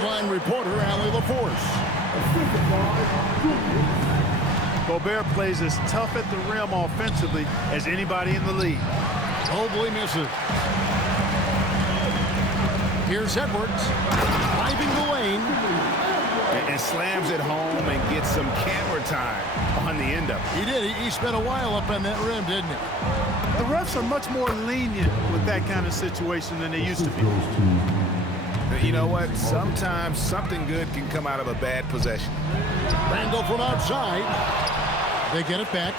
sideline reporter, Allie LaForce. Gobert plays as tough at the rim offensively as anybody in the league. Mobley misses. Here's Edwards, driving the lane. And slams it home and gets some camera time on the end of it. He did. He spent a while up on that rim, didn't he? The refs are much more lenient with that kind of situation than they used to be. You know what? Sometimes something good can come out of a bad possession. Randall from outside. They get it back.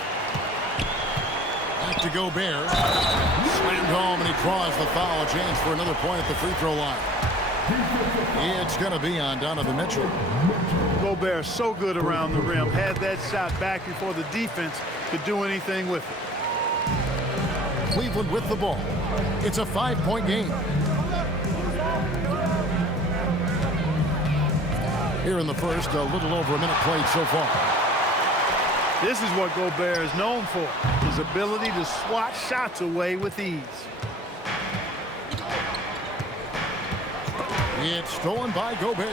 Back to Gobert. Slammed home, and he draws the foul. A chance for another point at the free throw line. It's going to be on Donovan Mitchell. Gobert so good around the rim. Had that shot back before the defense could do anything with it. Cleveland with the ball. It's a 5-point game. Here in the first, a little over a minute played so far. This is what Gobert is known for, his ability to swat shots away with ease. It's stolen by Gobert.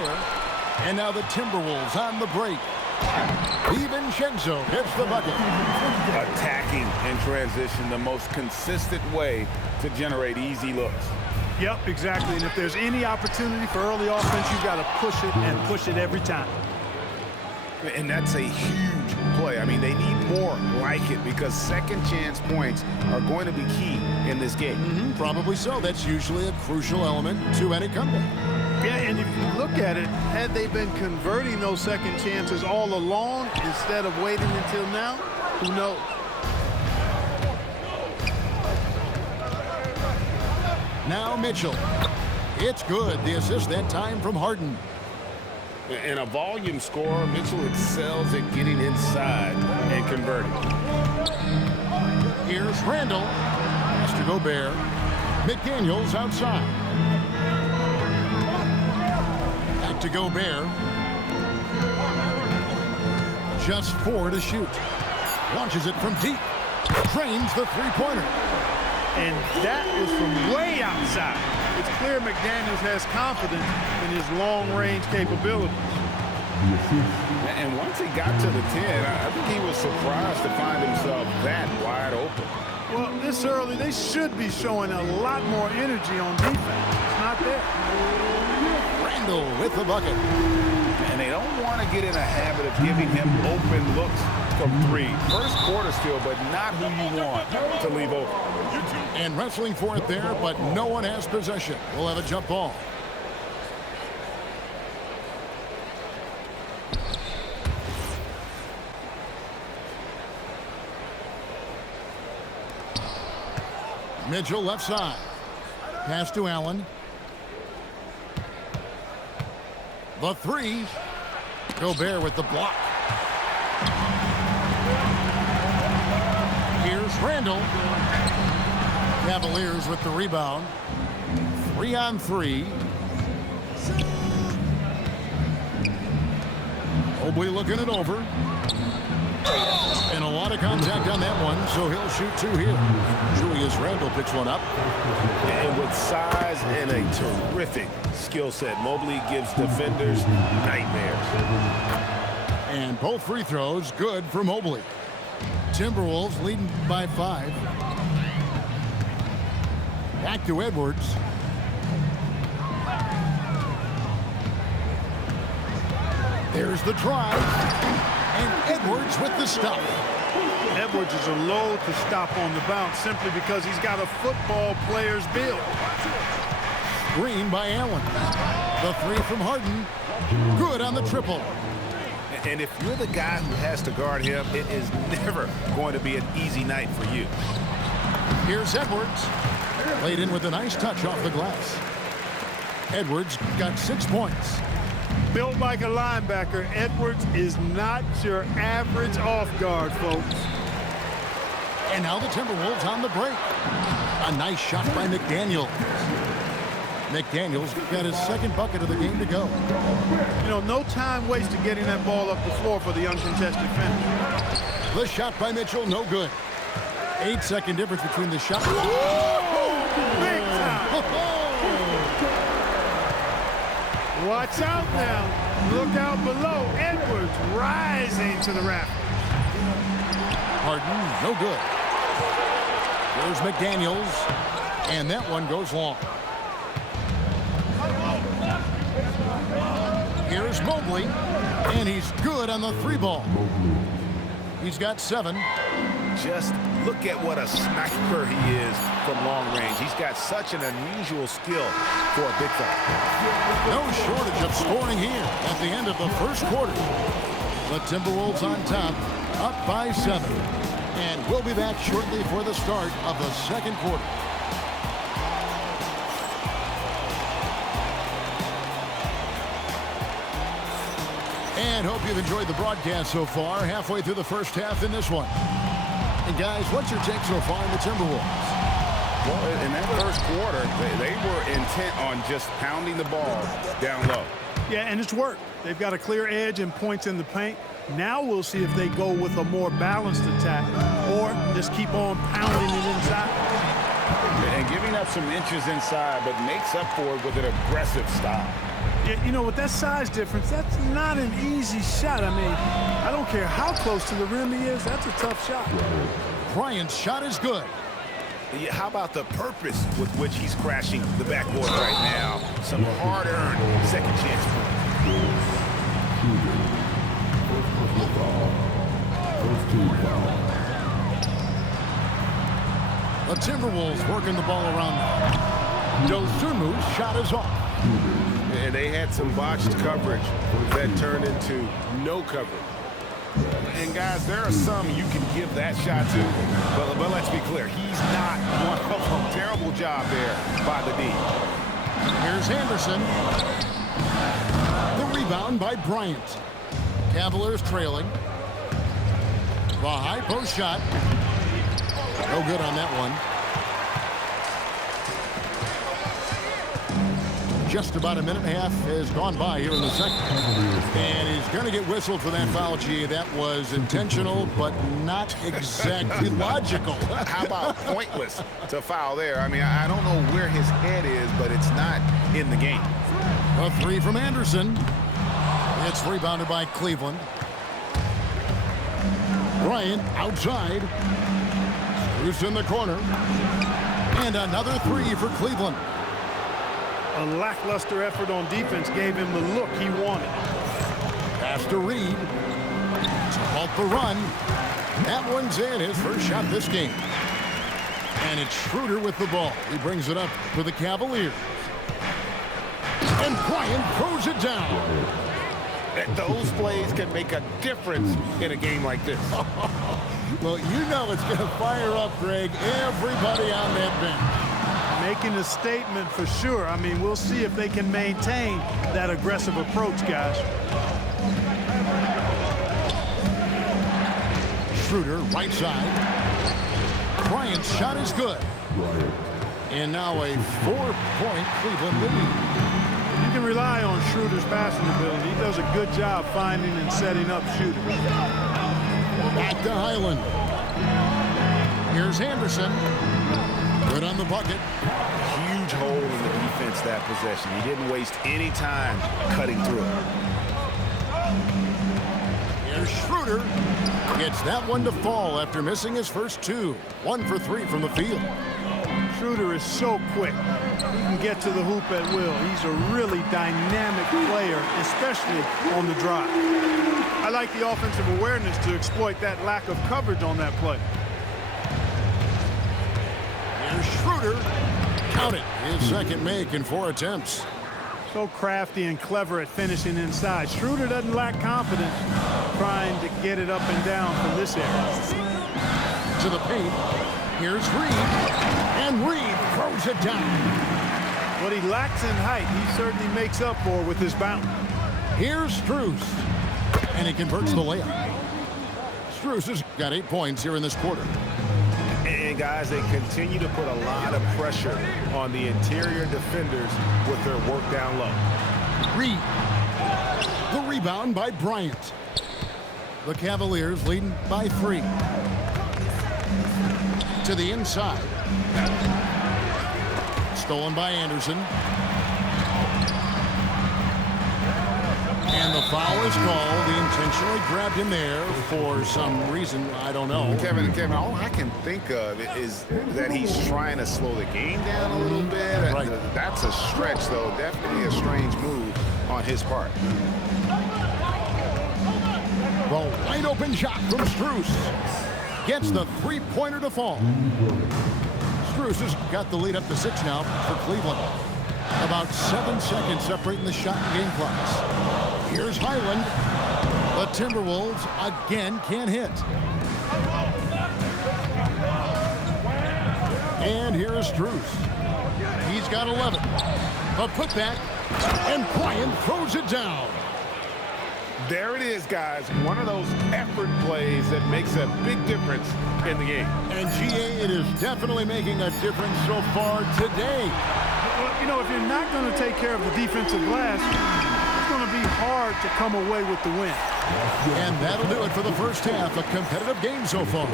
And now the Timberwolves on the break. DiVincenzo hits the bucket. Attacking in transition, the most consistent way to generate easy looks. Yep, exactly. And if there's any opportunity for early offense, you've got to push it and push it every time. And that's a huge play. I mean, they need more like it because second chance points are going to be key in this game. Probably so. That's usually a crucial element to any comeback. Yeah, and if you look at it, had they been converting those second chances all along instead of waiting until now, who knows? Now Mitchell. It's good. The assist that time from Harden. In a volume scorer, Mitchell excels at getting inside and converting. Here's Randall. Pass to Gobert. McDaniels outside. Back to Gobert. Just 4 to shoot. Launches it from deep. Drains the three-pointer. And that was from way outside. It's clear McDaniels has confidence in his long-range capabilities. And once he got to the 10, I think he was surprised to find himself that wide open. Well, this early, they should be showing a lot more energy on defense. It's not there. Randall with the bucket. And they don't want to get in a habit of giving him open looks from 3. First quarter still, but not who you want to leave open. And wrestling for it there, but no one has possession. We'll have a jump ball. Mitchell left side. Pass to Allen. The 3. Gobert with the block. Here's Randall. Cavaliers with the rebound. 3-on-3. Mobley looking it over. And a lot of contact on that one, so he'll shoot 2 here. Julius Randle picks one up. And with size and a terrific skill set, Mobley gives defenders nightmares. And both free throws good for Mobley. Timberwolves leading by 5. Back to Edwards. There's the drive. And Edwards with the stop. Edwards is a load to stop on the bounce simply because he's got a football player's build. Green by Allen. The 3 from Harden. Good on the triple. And if you're the guy who has to guard him, it is never going to be an easy night for you. Here's Edwards. Laid in with a nice touch off the glass. Edwards got 6 points. Built like a linebacker, Edwards is not your average off guard, folks. And now the Timberwolves on the break. A nice shot by McDaniels. McDaniels got his second bucket of the game to go. You know, no time wasted getting that ball up the floor for the uncontested finish. The shot by Mitchell, no good. 8-second difference between the shot. Big time. Watch out now. Look out below. Edwards rising to the rafters. Harden, no good. There's McDaniels, and that one goes long. Here's Mobley, and he's good on the three ball. He's got 7. Just look at what a sniper he is from long range. He's got such an unusual skill for a big fella. No shortage of scoring here at the end of the first quarter. The Timberwolves on top, up by 7. And we'll be back shortly for the start of the second quarter. And hope you've enjoyed the broadcast so far. Halfway through the first half in this one. And guys, what's your take so far in the Timberwolves? Well, in that first quarter, they were intent on just pounding the ball down low. Yeah, and it's worked. They've got a clear edge and points in the paint. Now we'll see if they go with a more balanced attack or just keep on pounding it inside. And giving up some inches inside, but makes up for it with an aggressive style. Yeah, you know, with that size difference, that's not an easy shot. I mean, I don't care how close to the rim he is. That's a tough shot. Bryant's shot is good. Yeah, how about the purpose with which he's crashing the backboard right now? Some hard-earned second chance points. The Timberwolves working the ball around now. Dosunmu's shot is off. And they had some botched coverage that turned into no coverage. And guys, there are some you can give that shot to, but let's be clear, he's not one of them. Terrible job there by the D. Here's Anderson. The rebound by Bryant. Cavaliers trailing. The high post shot. No good on that one. Just about a minute and a half has gone by here in the second. And he's going to get whistled for that foul, G. That was intentional, but not exactly logical. How about pointless to foul there? I mean, I don't know where his head is, but it's not in the game. A 3 from Anderson. It's rebounded by Cleveland. Bryant outside. Screws in the corner. And another 3 for Cleveland. A lackluster effort on defense gave him the look he wanted. Pass to Reed. To halt the run. That one's in, his first shot this game. And it's Schroeder with the ball. He brings it up for the Cavaliers. And Bryant throws it down. Those plays can make a difference in a game like this. Well, you know it's going to fire up, Greg, everybody on that bench. Making a statement for sure. I mean, we'll see if they can maintain that aggressive approach, guys. Schroeder, right side. Bryant's shot is good. And now a 4-point Cleveland lead. You can rely on Schroeder's passing ability. He does a good job finding and setting up shooters. Back to Highland. Here's Anderson. Good on the bucket. Huge hole in the defense that possession. He didn't waste any time cutting through it. Here's Schroeder. Gets that one to fall after missing his first 2. 1 for 3 from the field. Schroeder is so quick. He can get to the hoop at will. He's a really dynamic player, especially on the drive. I like the offensive awareness to exploit that lack of coverage on that play. Here's Schroeder. Count it. His second make in 4 attempts. So crafty and clever at finishing inside. Schroeder doesn't lack confidence trying to get it up and down from this area. To the paint. Here's Reed. And Reed throws it down. What he lacks in height, he certainly makes up for with his bounce. Here's Strus. And he converts the layup. Strus has got 8 points here in this quarter. And guys, they continue to put a lot of pressure on the interior defenders with their work down low. Reed. The rebound by Bryant. The Cavaliers leading by 3. To the inside. Stolen by Anderson. And the foul is called. He intentionally grabbed him there for some reason. I don't know. Kevin, all I can think of is that he's trying to slow the game down a little bit. Right. That's a stretch, though. Definitely a strange move on his part. The wide open shot from Strus. Gets the three-pointer to fall. Strus has got the lead up to 6 now for Cleveland. About 7 seconds separating the shot and game clocks. Here's Highland. The Timberwolves again can't hit. And here is Strus. He's got 11. A putback, and Bryant throws it down. There it is, guys. One of those effort plays that makes a big difference in the game. And GA, it is definitely making a difference so far today. Well, you know, if you're not going to take care of the defensive glass, it's going to be hard to come away with the win. And that'll do it for the first half. A competitive game so far.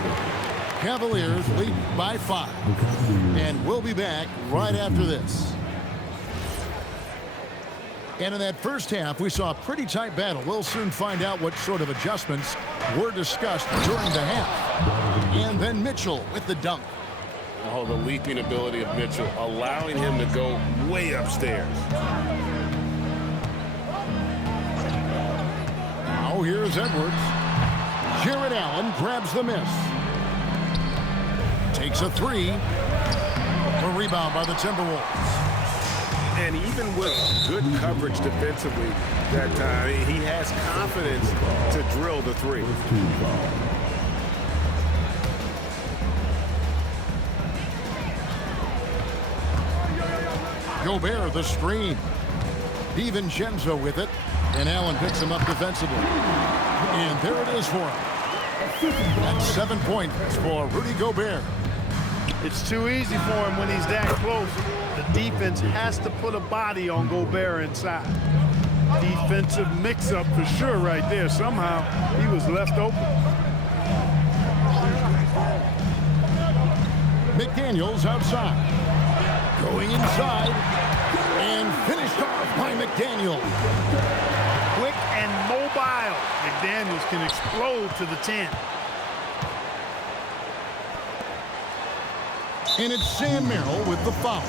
Cavaliers lead by 5. And we'll be back right after this. And in that first half, we saw a pretty tight battle. We'll soon find out what sort of adjustments were discussed during the half. And then Mitchell with the dunk. Oh, the leaping ability of Mitchell, allowing him to go way upstairs. Now here's Edwards. Jared Allen grabs the miss. Takes a 3. A rebound by the Timberwolves. And even with good coverage defensively that time, he has confidence to drill the 3. Gobert the screen. DiVincenzo with it. And Allen picks him up defensively. And there it is for him. That's 7 points for Rudy Gobert. It's too easy for him when he's that close. The defense has to put a body on Gobert inside. Defensive mix-up for sure right there. Somehow he was left open. McDaniels outside. Going inside. And finished off by McDaniels. Quick and mobile. McDaniels can explode to the 10. And it's Sam Merrill with the foul.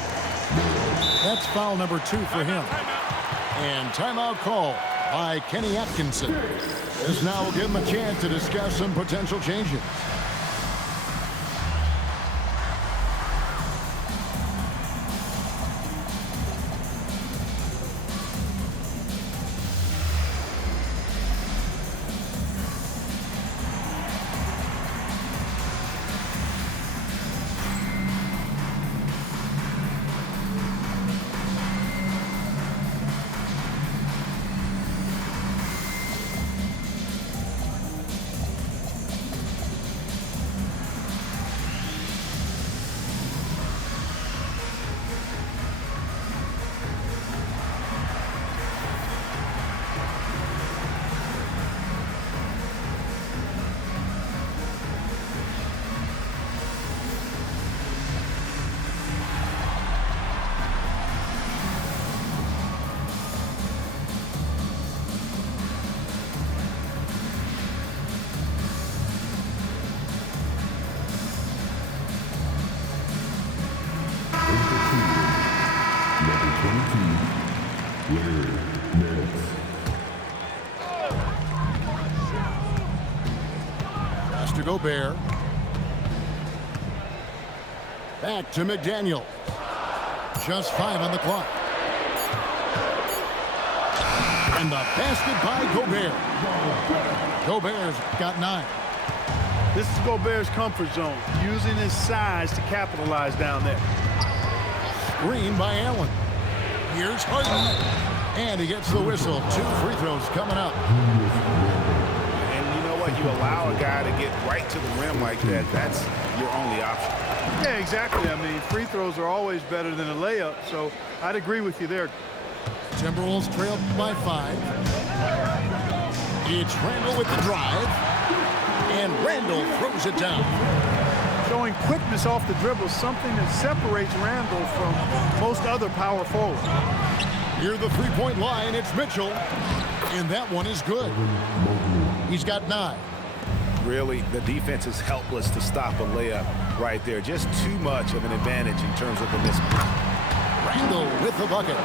That's foul number 2 for him. And timeout call by Kenny Atkinson. This now will give him a chance to discuss some potential changes. Pass to Gobert. Back to McDaniel. Just 5 on the clock. And the basket by Gobert. Gobert's got 9. This is Gobert's comfort zone, using his size to capitalize down there. Screen by Allen. Here's Harden. And he gets the whistle. 2 free throws coming up. And you know what? You allow a guy to get right to the rim like that. That's your only option. Yeah, exactly. I mean, free throws are always better than a layup, so I'd agree with you there. Timberwolves trail by 5. It's Randall with the drive. And Randall throws it down. Showing quickness off the dribble, something that separates Randall from most other power forwards. Near the three-point line, it's Mitchell. And that one is good. He's got 9. Really, the defense is helpless to stop a layup right there. Just too much of an advantage in terms of the mismatch. Randall with the bucket.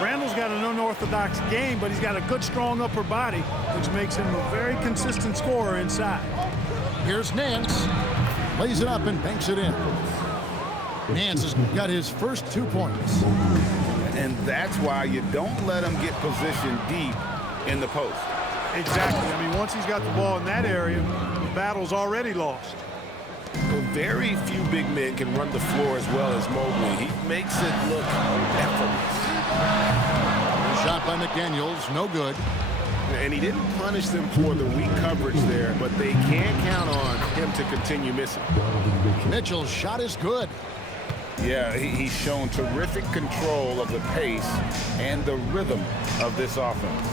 Randall's got an unorthodox game, but he's got a good, strong upper body, which makes him a very consistent scorer inside. Here's Nance. Lays it up and banks it in. Nance has got his first 2 points. And that's why you don't let him get positioned deep in the post. Exactly. I mean, once he's got the ball in that area, the battle's already lost. Well, very few big men can run the floor as well as Mobley. He makes it look effortless. Shot by McDaniels, no good. And he didn't punish them for the weak coverage there, but they can't count on him to continue missing. Mitchell's shot is good. Yeah, he's shown terrific control of the pace and the rhythm of this offense.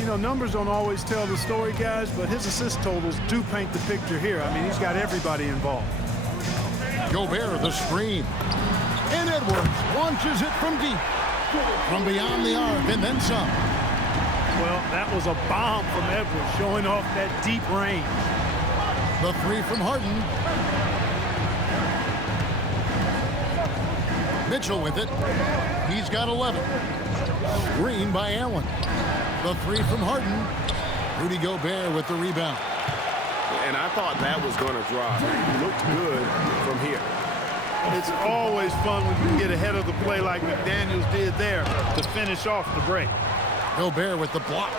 You know, numbers don't always tell the story, guys, but his assist totals do paint the picture here. I mean, he's got everybody involved. Gobert, the screen. And Edwards launches it from deep. From beyond the arc, and then some. Well, that was a bomb from Edwards, showing off that deep range. The 3 from Harden. Mitchell with it. He's got 11. Screen by Allen. The 3 from Harden. Rudy Gobert with the rebound. And I thought that was going to drop. He looked good from here. It's always fun when you get ahead of the play like McDaniels did there to finish off the break. Gobert with the block.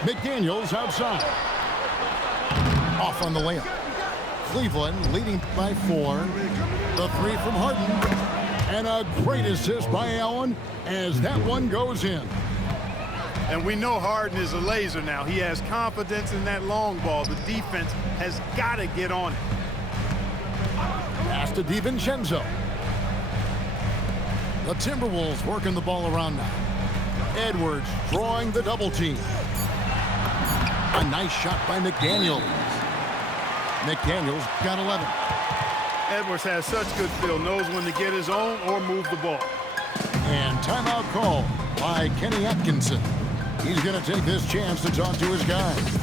McDaniels outside. Off on the layup. Cleveland leading by 4. The 3 from Harden. And a great assist by Allen as that one goes in. And we know Harden is a laser now. He has confidence in that long ball. The defense has got to get on it. Pass to DiVincenzo. The Timberwolves working the ball around now. Edwards drawing the double team. A nice shot by McDaniels. McDaniels got 11. Edwards has such good feel, knows when to get his own or move the ball. And timeout call by Kenny Atkinson. He's going to take this chance to talk to his guys.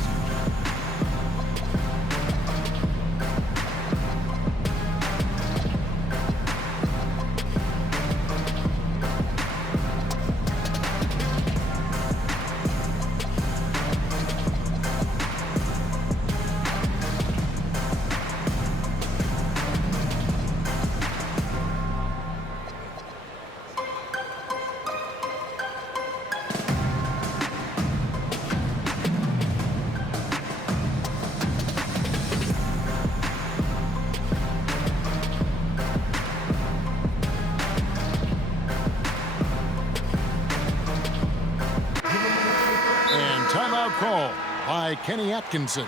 Timeout call by Kenny Atkinson.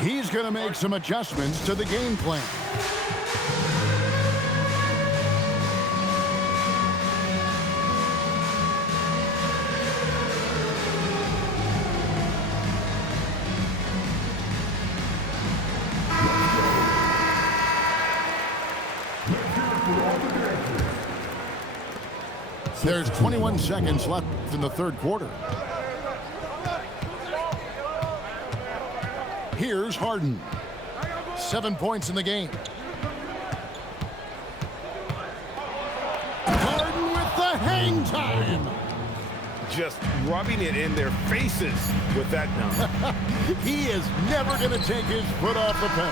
He's going to make some adjustments to the game plan. There's 21 seconds left in the third quarter. Here's Harden. 7 points in the game. Harden with the hang time. Just rubbing it in their faces with that number. He is never going to take his foot off the pedal.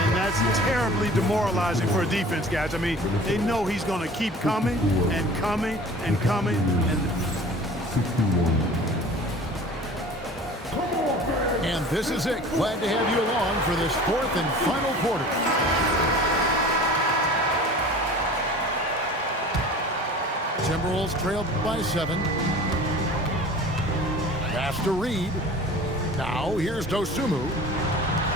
And that's terribly demoralizing for a defense, guys. I mean, they know he's going to keep coming and coming and coming. And this is it. Glad to have you along for this fourth and final quarter. Timberwolves trailed by 7. Pass to Reed. Now here's Dosunmu.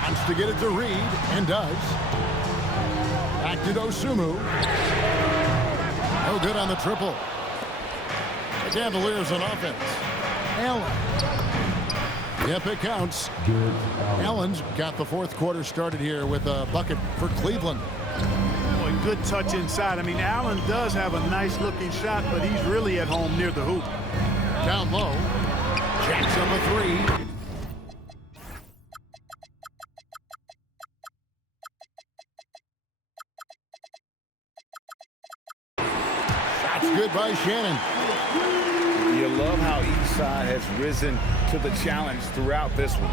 Wants to get it to Reed, and does. Back to Dosunmu. No good on the triple. The Cavaliers on offense. Allen. Yep, it counts. Allen's got the fourth quarter started here with a bucket for Cleveland. Boy, good touch inside. I mean, Allen does have a nice-looking shot, but he's really at home near the hoop. Down low. Jacks up a three. Shot's good by Shannon. You love how each side has risen to the challenge throughout this one.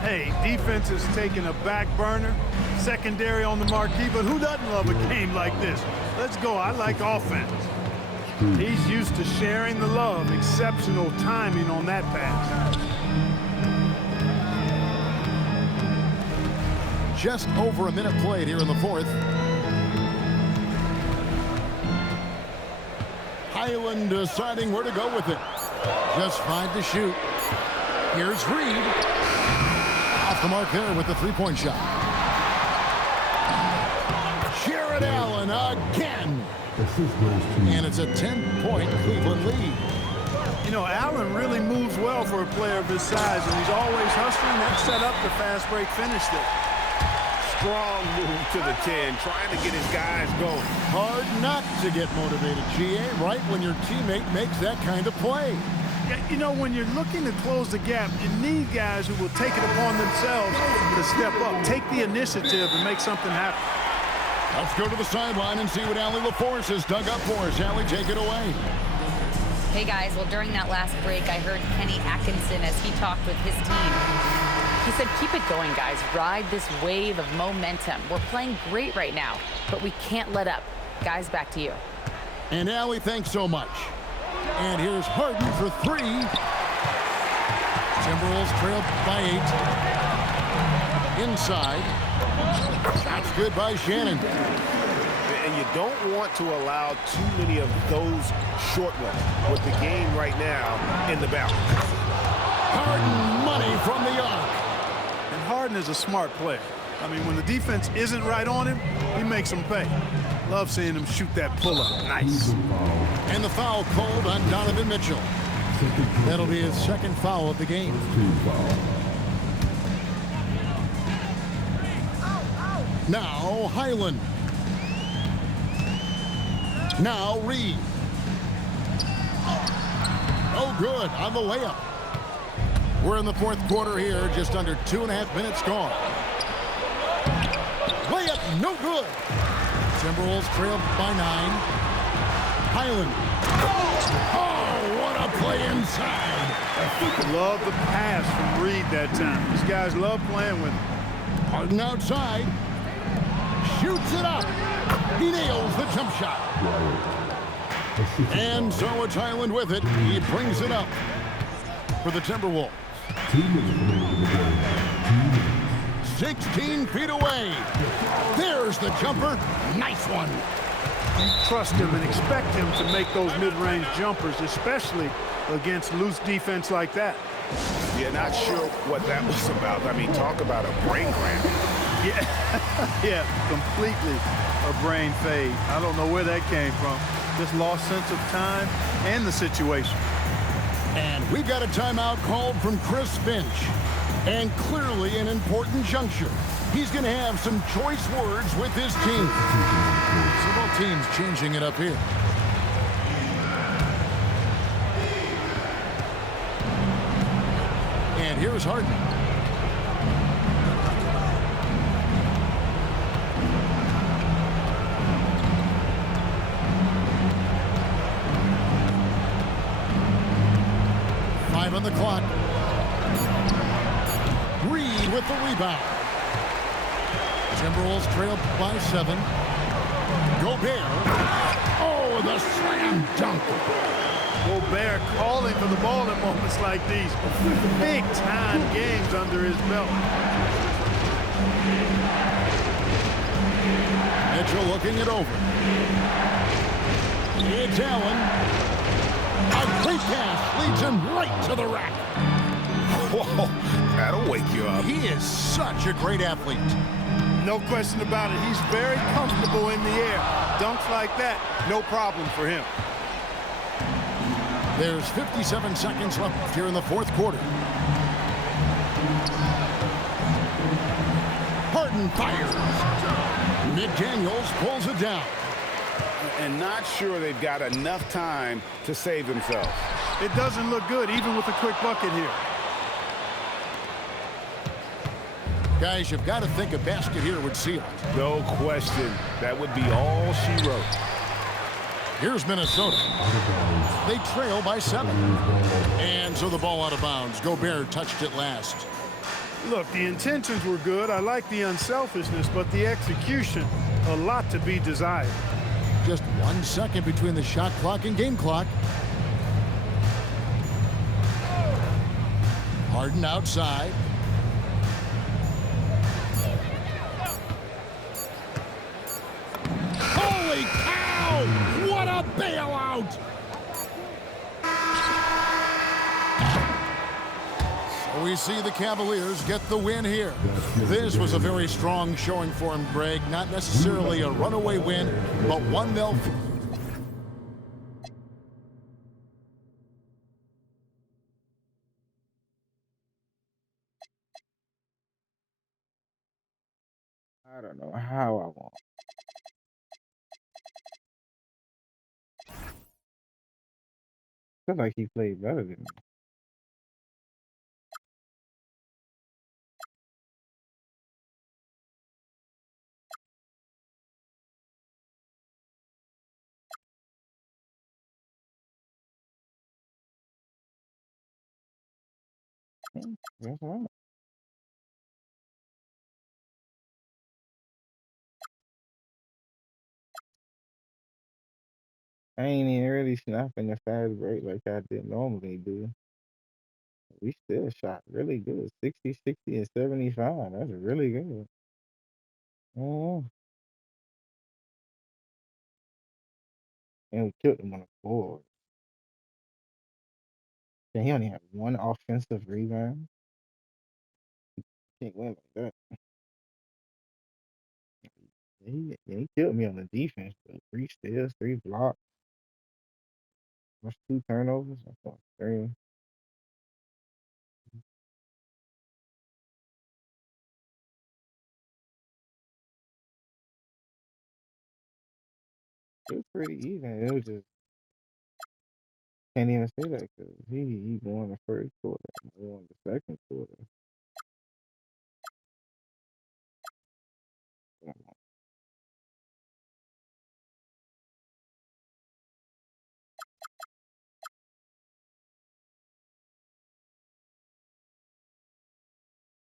Hey, defense is taking a back burner, secondary on the marquee, but who doesn't love a game like this? Let's go. I like offense. He's used to sharing the love. Exceptional timing on that pass. Just over a minute played here in the fourth. Highland deciding where to go with it. Just 5 to shoot. Here's Reed. Off the mark there with the three-point shot. Jared Allen again. And it's a 10-point Cleveland lead. You know, Allen really moves well for a player of his size, and he's always hustling. That set up the fast break finish there. Strong move to the 10, trying to get his guys going. Hard not to get motivated, GA, right when your teammate makes that kind of play. Yeah, you know, when you're looking to close the gap, you need guys who will take it upon themselves to step up, take the initiative, and make something happen. Let's go to the sideline and see what Allie LaForce has dug up for us. Allie, take it away. Hey, guys. Well, during that last break, I heard Kenny Atkinson as he talked with his team. He said, keep it going, guys. Ride this wave of momentum. We're playing great right now, but we can't let up. Guys, back to you. And Allie, thanks so much. And here's Harden for three. Timberwolves trail by 8. Inside. That's good by Shannon. And you don't want to allow too many of those short ones with the game right now in the balance. Harden money from the arc. And Harden is a smart player. I mean, when the defense isn't right on him, he makes them pay. Love seeing him shoot that pull-up. Nice. And the foul called on Donovan Mitchell. That'll be his second foul of the game. Now Highland. Now Reed. Oh, good on the layup. We're in the fourth quarter here, just under 2.5 minutes gone. Layup, no good. Timberwolves trail by 9. Highland. Oh, what a play inside. Love the pass from Reed that time. These guys love playing with him. Harden outside. Shoots it up. He nails the jump shot. And so it's Highland with it. He brings it up for the Timberwolves. 16 feet away. There's the jumper. Nice one. You trust him and expect him to make those mid-range jumpers, especially against loose defense like that. Yeah, not sure what that was about. I mean, talk about a brain cramp. Yeah, yeah, completely a brain fade. I don't know where that came from. Just lost sense of time and the situation. And we've got a timeout called from Chris Finch. And clearly an important juncture. He's going to have some choice words with his team. So both teams changing it up here. And here's Harden. On the clock. Reed with the rebound. Timberwolves trail by 7. Gobert. Oh, the slam dunk. Gobert calling for the ball in moments like these. Big-time games under his belt. Mitchell looking it over. It's Allen. A great pass leads him right to the rack. Whoa, that'll wake you up. He is such a great athlete. No question about it. He's very comfortable in the air. Dunks like that, no problem for him. There's 57 seconds left here in the fourth quarter. Harden fires. McDaniels pulls it down. And not sure they've got enough time to save themselves. It doesn't look good, even with a quick bucket here. Guys, you've got to think a basket here would seal it. No question. That would be all she wrote. Here's Minnesota. They trail by 7. And so the ball out of bounds. Gobert touched it last. Look, the intentions were good. I like the unselfishness, but the execution, a lot to be desired. Just 1 second between the shot clock and game clock. Harden outside. Holy cow! What a bailout! So we see the Cavaliers get the win here. This was a very strong showing for him, Greg. Not necessarily a runaway win, but one they'll... I don't know how I want. Feel like he played better than me. That's right. I ain't even really snapping the fast break like I did normally do. We still shot really good. 60, 60, and 75. That's really good. Oh, and we killed him on the board. And he only had one offensive rebound. Can't win like that. He killed me on the defense. But 3 steals, 3 blocks. That's 2 turnovers. I thought 3. It was pretty even. It was just can't even say that because he won the first.